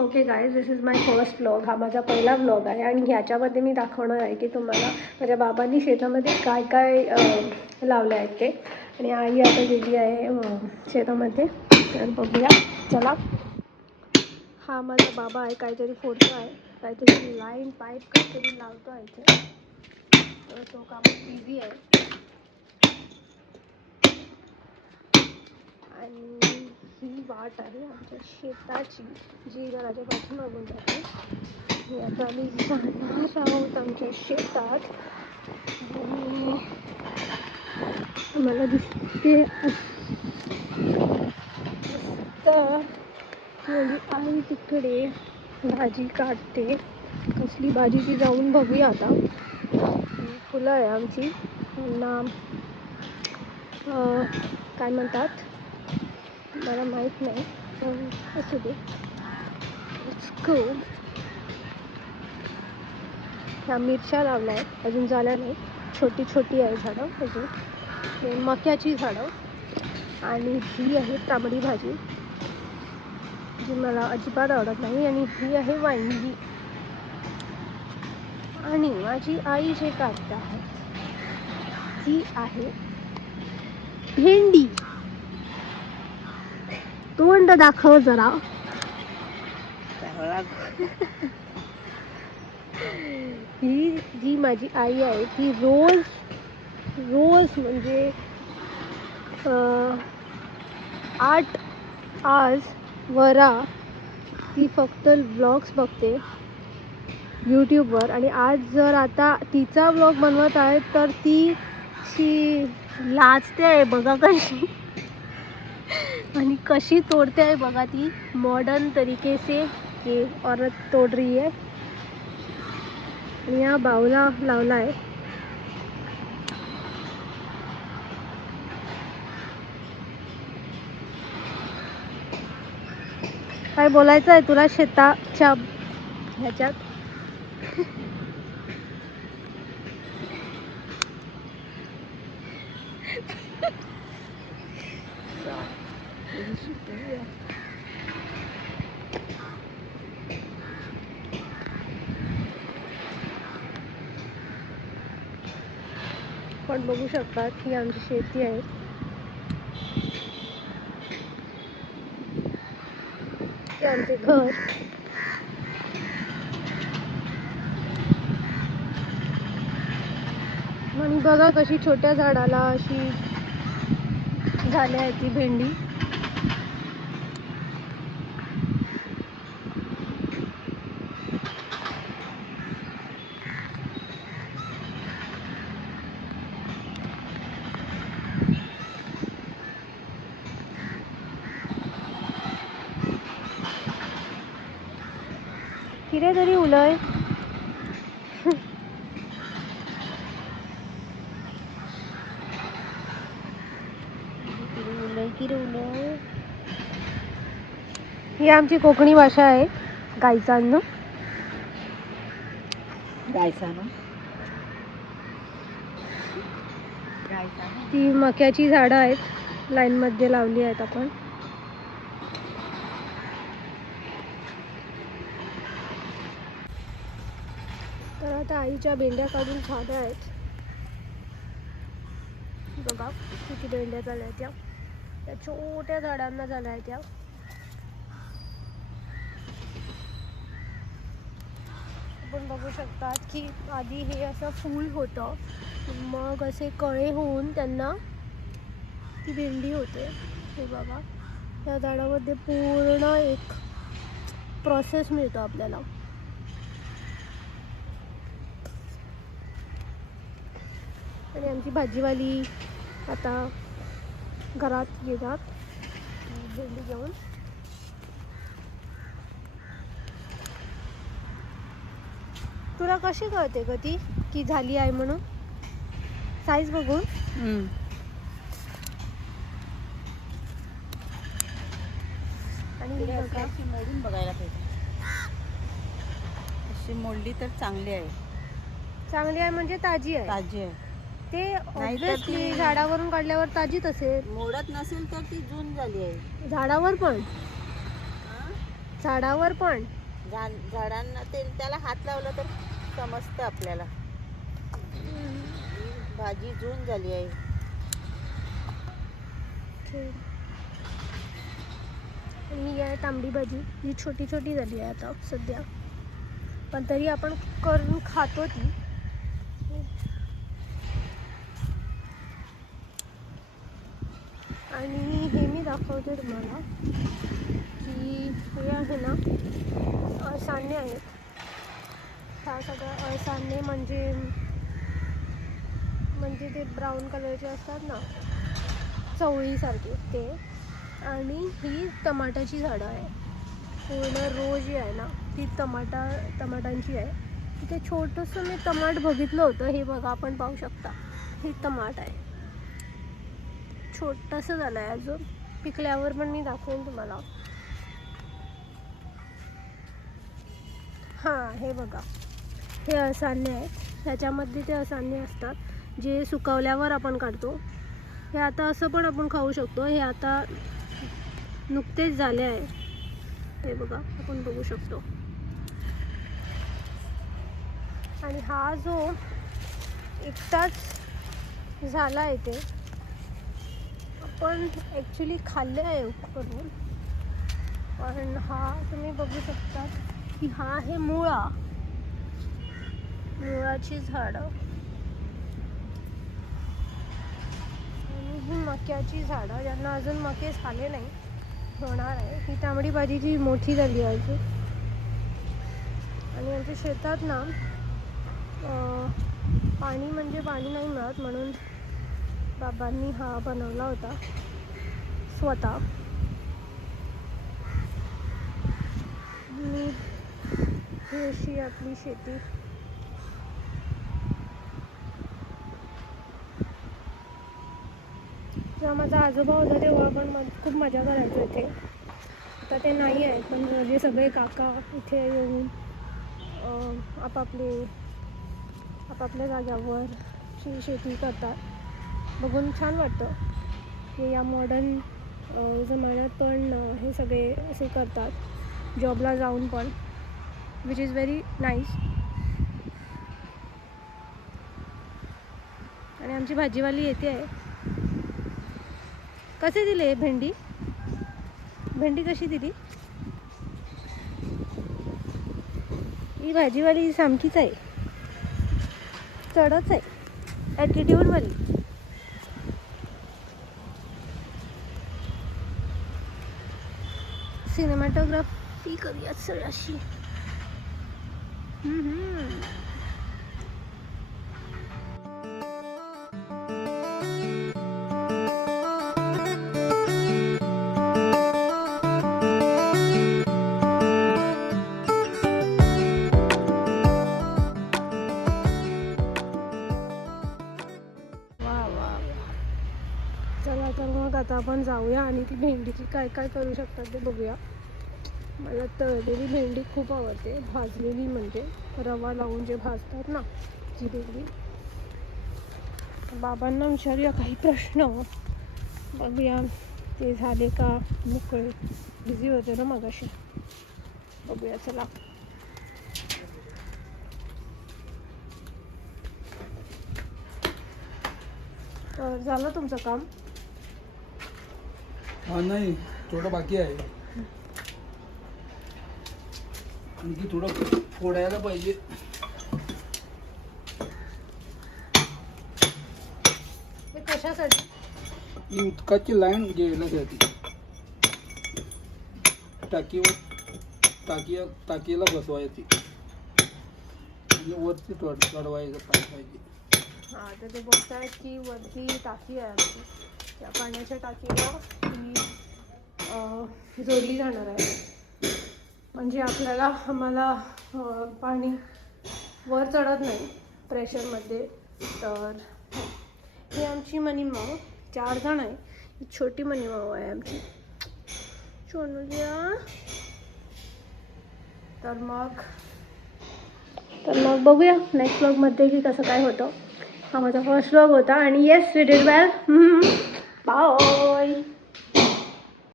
Okay guys, this is my first vlog. हा माझा पहिला व्लॉग आहे आणि ह्याच्यामध्ये मी दाखवणार आहे की तुम्हाला माझ्या बाबांनी शेतामध्ये काय काय लावले आहेत ते. आणि आई आता गेली आहे शेतामध्ये, तर बघूया चला. हा माझा बाबा आहे, काहीतरी फोडतो आहे, काहीतरी लाईन पाईप काहीतरी लावतो आहे इथे, तर तो कामात बिझी आहे. आणि ही वाट आहे आमच्या शेताची, जी घराच्या पाठीमागून जाते. मी आता आम्ही जाणार आहोत आमच्या शेतात. आणि मला दिसते तर माझी आई तिकडे भाजी काढते. कसली भाजी ती जाऊन बघूया आता. फुलं आहे आमची, त्यांना काय म्हणतात मला माहीत नाही, पण असू दे. ह्या मिरच्या लावल्या आहेत, अजून झाल्या नाही, छोटी छोटी आहे झाडं अजून. हे मक्याची झाडं. आणि ही आहे तांबडी भाजी, जी मला अजिबात आवडत नाही. आणि ही आहे वांगी. आणि माझी आई जे काढते आहे ती आहे भेंडी. तोंड दाखव जरा. ही जी माझी आई आहे ती रोज म्हणजे 8 आज वरा ती फक्त व्लॉग्स बघते यूट्यूबवर. आणि आज जर आता तिचा व्लॉग बनवत आहे तर ती लाजते आहे बघा कशी. आणि कशी तोड़ते है बघा ती, मॉडर्न तरीके से ये औरत तोड़ रही है. यहाँ बावला लावला आहे. काय बोलायचं आहे तुला शेताच्या ह्याच्यात? पण बघू शकतात ही आमची शेती आहे. हे आमचे घर. आणि बघा कशी छोट्या झाडाला अशी झाली आहे ती भेंडी. किरे तरी उलय ही आमची कोकणी भाषा आहे. गायचांनो ती मक्याची झाडं आहेत, लाईन मध्ये लावली आहेत आपण. तर आता आईच्या भेंड्या काढून झाल्या आहेत. बघा किती भेंड्या झाल्या आहेत त्या छोट्या झाडांना झाल्या आहेत. आपण बघू शकतात की आधी हे असं फूल होतं, मग असे कळे होऊन त्यांना ती भेंडी होते. हे बघा त्या झाडामध्ये पूर्ण एक प्रोसेस मिळतो आपल्याला. आणि आमची भाजीवाली आता घरात येतात भेंडी घेऊन. तुला कशी कळते ग ती की झाली आहे म्हणून? साईज बघून. आणि मोडून बघायला पाहिजे. अशी मोडली तर चांगली आहे. चांगली आहे म्हणजे ताजी आहे. ताजी आहे ते ऑब्विसली झाडावरून काढल्यावर ताजीच असेल. मोडत नसेल तर ती जून झाली आहे. झाडावर पण झाडावर पण झाडांना त्याला हात लावला तर समजतं आपल्याला. ही भाजी जून झाली आहे. आणि ही आहे तांबडी भाजी. ही छोटी छोटी झाली आहे आता सध्या, पण तरी आपण करून खातो ती. आणि हे मी दाखवते तुम्हाला की हे आहे ना अळसांदे आहेत. ह्या सगळ्या अळसांदे म्हणजे ते ब्राऊन कलरचे असतात ना, चवळीसारखे ते. आणि ही टमाट्याची झाडं आहे. पूर्ण रो जी आहे ना ती टमाटांची आहे. तिथे छोटंसं मी टमाट बघितलं होतं. हे बघा, आपण पाहू शकता, ही टमाट आहे. छोटंसं झालं आहे अजून. पिकल्यावर पण मी दाखवेन तुम्हाला. हां, हे बघा, हे अळसांदे आहेत. ह्याच्यामध्ये ते अळसांदे असतात जे सुकवल्यावर आपण काढतो. हे आता असं पण आपण खाऊ शकतो. हे आता नुकतेच झाले आहे. हे बघा, आपण बघू शकतो. आणि हा जो एकटाच झाला आहे ते आपण ॲक्च्युली खाल्ले आहे करून. पण हा तुम्ही बघू शकता की हा आहे मुळाची झाडं. आणि ही मक्याची झाडं, ज्यांना अजून मके झाले नाही, होणार आहे. ही तांबडी भाजीची मोठी झाली आहे अजून. आणि आमच्या शेतात ना पाणी नाही मिळत, म्हणून बाबांनी हा बनवला होता स्वतः. आणि ही अशी आपली शेती. जेव्हा माझा आजोबा होता तेव्हा आपण खूप मजा करायचो इथे. आता ते नाही आहे, पण जे सगळे काका इथे येऊन आपापल्या जाग्यावर शेती करतात, बघून छान वाटतं की या मॉडर्न जमान्यात पण हे सगळे असे करतात, जॉबला जाऊन पण, विच इज व्हेरी नाईस. आणि आमची भाजीवाली येते आहे. कसे दिले भेंडी कशी दिली? ही भाजीवाली सामकीच आहे, चढच आहे, ॲटिट्यूडवाली. सिनेमॅटोग्राफी करूयात सगळ्याशी. चला तर मग आता आपण जाऊया आणि ती भेंडीची काय काय करू शकतात ते बघूया. मला तळलेली भेंडी खूप आवडते, भाजलेली म्हणजे रवा लावून जे भाजतात ना, ती भेंडी. बाबांना विचारूया काही प्रश्न, बघूया ते झाले का मोकळे. बिझी होते ना मगाशी. बघूया, चला. तर झालं तुमचं काम? हा, नाही, थोडं बाकी आहे. आणखी थोडं फोडायला पाहिजे. हे कशासाठी? ही उदकाची लाईन घेण्यासाठी. टाकीला बसवायची आणि वरती चढवायचं पाहिजे. हां, तर ते बोलत आहेत की वरती टाकी आहे आमची, त्या पाण्याच्या टाकीला ती जोडली जाणार आहे. म्हणजे आम्हाला पाणी वर चढत नाही प्रेशरमध्ये. तर ही आमची मनीमाव, 4 जण आहे. ही छोटी मनीमाव आहे आमची, सोनूया. तर मग बघूया नेक्स्ट व्लॉगमध्ये की कसं काय होतं. हा माझा फर्स्ट व्लॉग होता आणि yes, we did well. Bye.